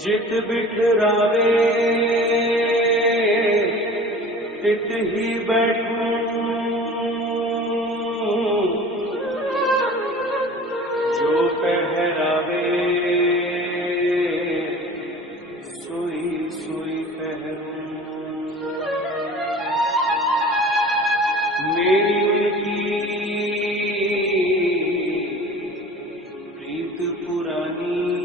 जित बिठरावे तित ही बैठूं, जो पहरावे सोई सोई पहरूं। मेरी उनकी प्रीत पुरानी